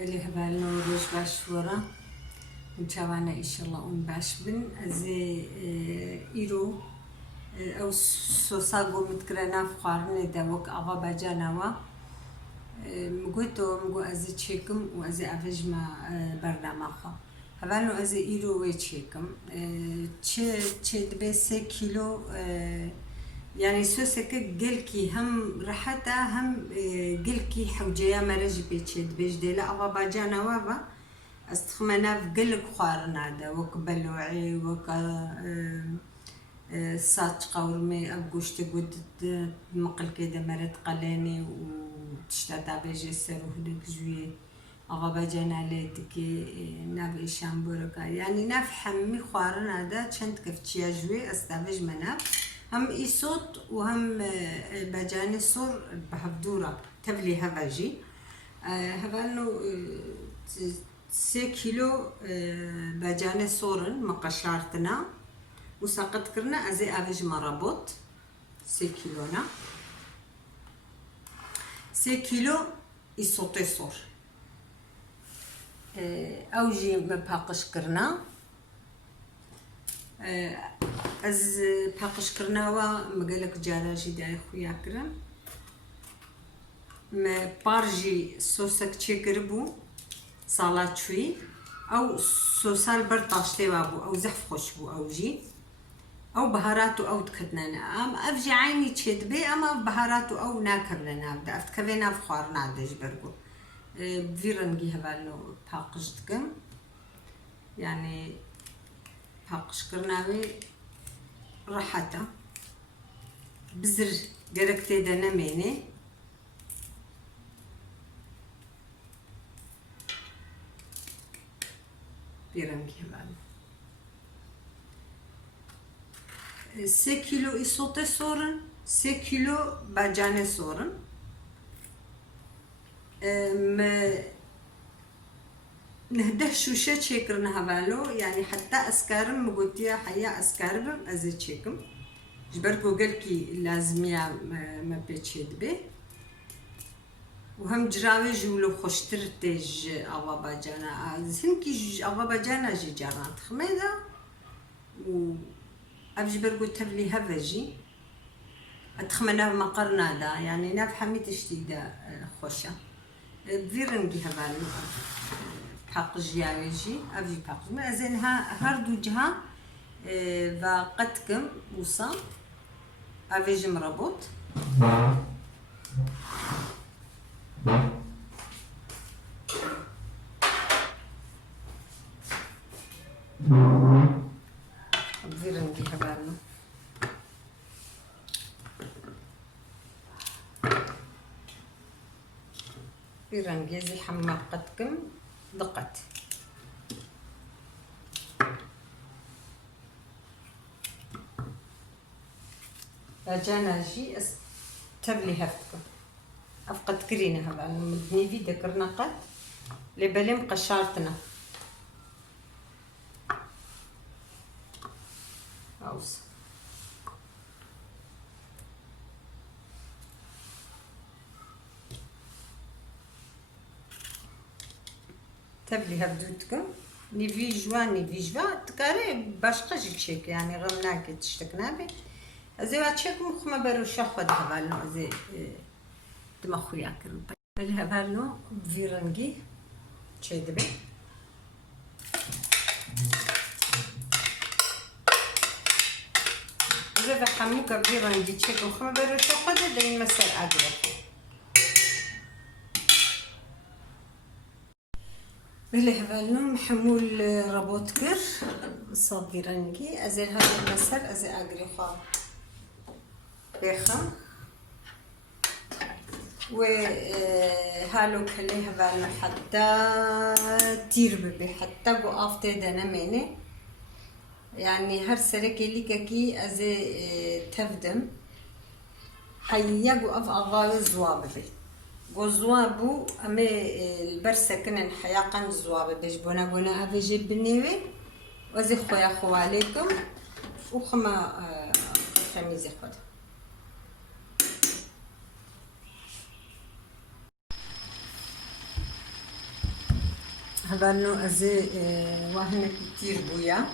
اللي هبالنا روش باش ورا ونشاوانا إن شاء الله باش بن أزي إيرو أو سوساغو متكرنا فقارنا دوك أغا باجانا مقو أزي تشيكم وأزي أفجما برنامجها هبالنا أزي إيرو ويتشيكم تشي دبي 6 كيلو يعني سوسك قلكي هم رحتها هم قلكي حوجيا مرج بيتشد بيجديلا أبا باجانا وابا استخمنا في قلك خوارنا دا وك بلوعي وك ساتش قورمي أبقوش تقود مقل كده مرت قلاني وتشتاتا بيجي سروه دك جوي أغا باجانا ليتكي ناف إيشان بوركا يعني ناف حمي خوارنا دا تشند كفتشيا جوي استافج مناف هم إيصوت وهم باجاني صور بحفدورة تبلي هفاجي هفالنو 6 كيلو باجاني صورن مقشارتنا وساقط كرنا أزي أفج مرابط 6 كيلونا 6 كيلو إيصوتي صور أوجي مباقش كرنا از باقش كرناوا مقالك جاراجي داي خويا كرم ما بارجي سوسك تشيكربو صالات شوي او سوسال برطاش تيوابو او زحف خوشبو او جي او بهاراتو او تكتنانا ام افجي عيني تشيد بي اما بهاراتو او ناكر لنا بدا افتكفينا فخوارنا عدش برقو بفيرنجي هبالو باقش تكم يعني باقش كرناوي راحتا بزر قرقتي دانا ميني بيرنجي هبالو 6 كيلو إيصوتي صورن 6 كيلو باجاني صورن نهده شوشة تشيكرنا هبالو يعني حتى أسكارم مقولتيا حيا أسكارم أزي تشيكم جبركو قلكي لازمية ما بيتشيد بي وهم جراوي جولو خوشترتج أبا باجانا هنكي أبا باجانا جي جاران تخميدا و أبجبركو تبلي هفجي أتخمنا مقرنا دا يعني ناف حميت شديدة خوشة بفيرنجي هبالو باقج ياويجي أبجي باقج ما أزينها هردو جها وقتكم وصا أبيجي مربوط بفيرنجي هبالو بفيرنجي زي حمار قتكم دقت أجانا جي تبلي هفتكم أفقد كرينا هبا مدني في ذكرنا قد لبالي مقشارتنا أوس تبلي هبدوتكم نيفي جوا تكاري باش قجي تشيك يعني غمناكي تشتكنا بي زي واتشيك مخما بروشا خد هبالو زي دماغو ياكل اللي هبالو بفيرنجي تشيد بي زي بحموكا بفيرنجي تشيك مخما بروشا خد داين مسال أقرب بلي هبالنا محمول رابوت كر صابي رنجي ازي هذا المسال ازي اقري خا بيخم و هالو كلي هبالنا حتى تير ببي حتى قو افته دانا ميني يعني هر سركي لككي ازي تفدم حيا قو اف اغاوي الزواب بي وزوابو أمي البرسة كنا نحياقا الزواب باش بونا أفيجي بنيوي وزي خويا عليكم وخما خميزي خود هبالنو أزي وهنا كتير بويا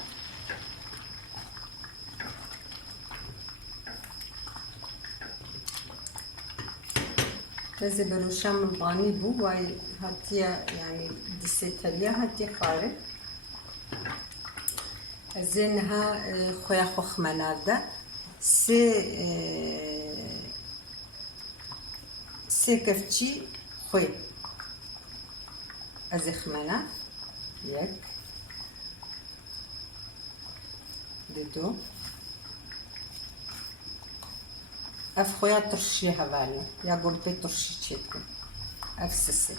تزي بروشام الباني بو واي هاتيا يعني دستاليا هاتي خارج زينها خويا خوخ منادا سي كفتشي خوي ازي خمنا ياك دو اف خويا ترشي هبالي يا قلبي ترشي تشيكو اف سسي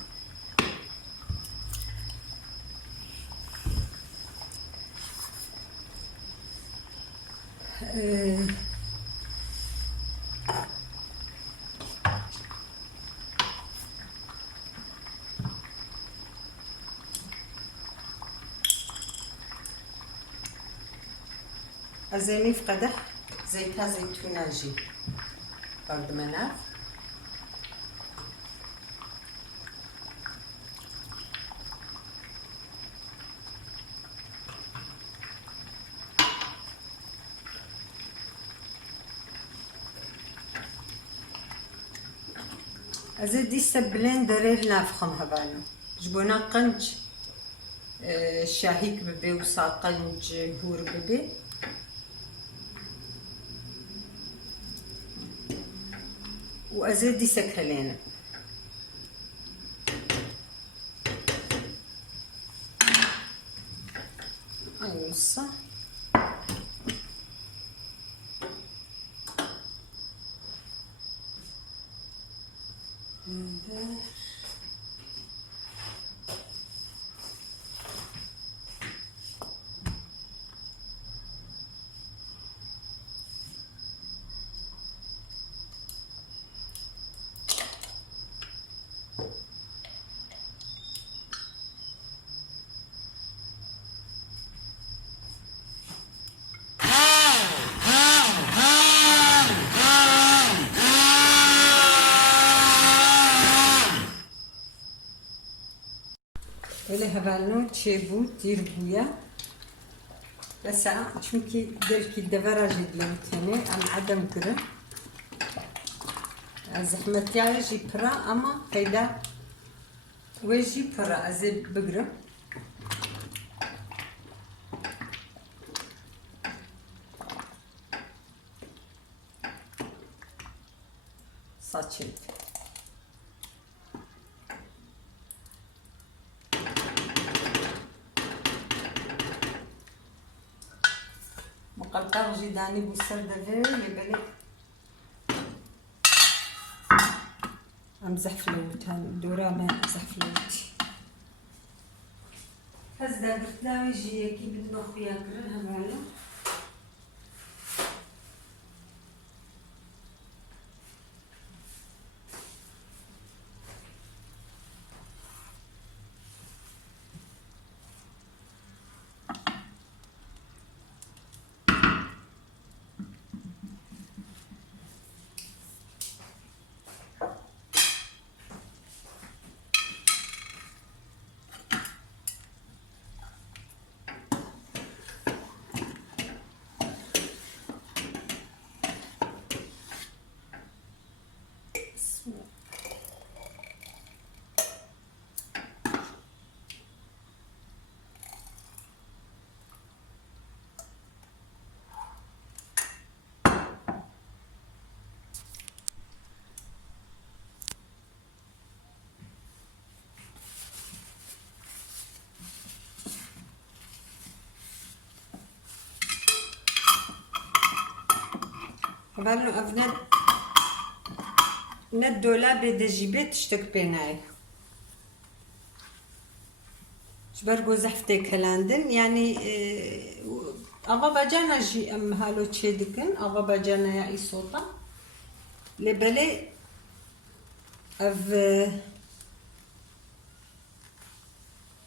أزيني في قدح زيتها زيتونة جي برد مناف أزيدي سبلين درير نافخم هبانو جبونا قنج شاهيك ببي وصا قنج هور ببي وأزيدي سكلينا هاي نصه öyle hevalno çebu dirbuya بس çünkü derki devaraj edilen tane am adam kırı zahmet yani jipra ama kayda ve jipra azı bıgrım saçım مقطع جداني بوسر دفي يبالي امزح فلوتها دورا ما امزح فلوتي هزا قلت لا يجي كي بدنا خويا كرنها معنا هبالو افناد ند دولاب دجيبه تشتك بيناي جبرگو زحفته کلاندن يعني آقا بجانا جي ام هالو چه دکن آقا بجانا یا ای صوتا لبلی اف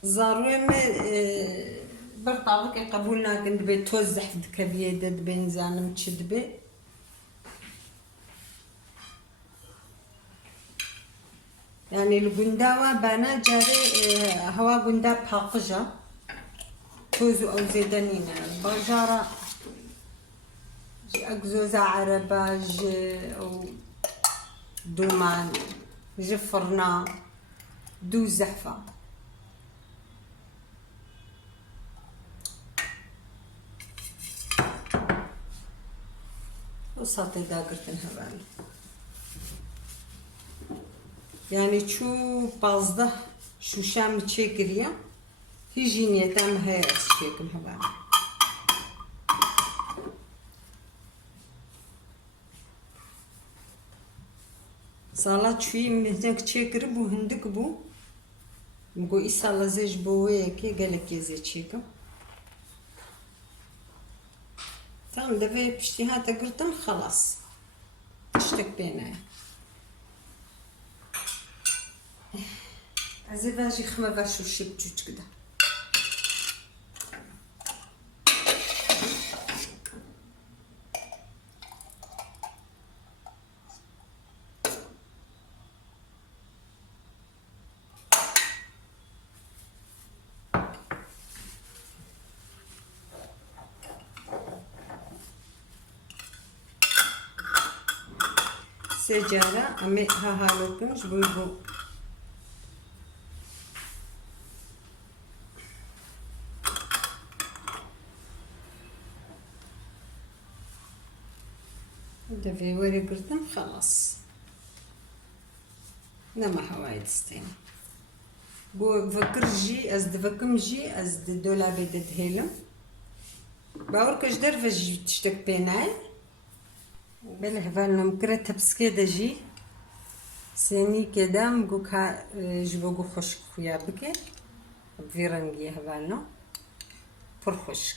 ضروری می برطاقك قبول ناكن دبي توزح دكبيه دبي نزانم چه دبي يعني القنداوة بانا جاري هوا قندا باقجة توزو أو زيدانين بجارة جي أجزوزة عربة جي أو دومان جي فرنا دو زحفة وصاتي داقرتن هبالي يعني شو بازده شو شام تشيكريا في جينية تام هاي تشيكم هبالي صالات شوي مهنك تشيكر بو هندك بو مقو إيصالة زيج بويكي قالك يا زي تشيكم تام دفاي بشتيهاتا قرتن خلاص تشتك بيناي عزي باجي خما باشو شبتوش كده سجارة أمي هالوكم جبويبو دفي وري قرتن خلاص نما حوايد ستين بو فكر جي از دفكم جي از دولا بيدد هيلم باور كش درفج تشتك بيناي بله فالنم كرتها بسكيدة جي سيني كده مقوكا جبوغو خشك خويا بكي بفيرنجي هفالنو پر خشك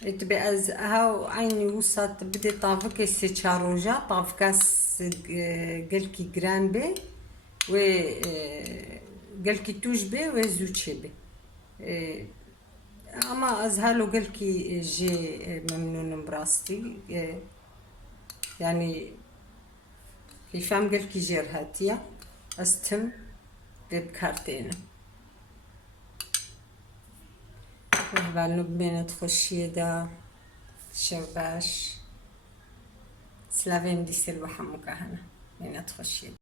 تبي از هاو عيني وصلت بدي طافك السيتشاروجا طافكاس قلكي جران بي و قلكي توج بي و زوتشي بي اما ازهالو قلكي جي ممنون براستي يعني في فام قلكي جير هاتيا استم بكارتين هبالنو بمينة تخشي دا شباش سلافين دي سلوحة مكاهنة بمينة تخشي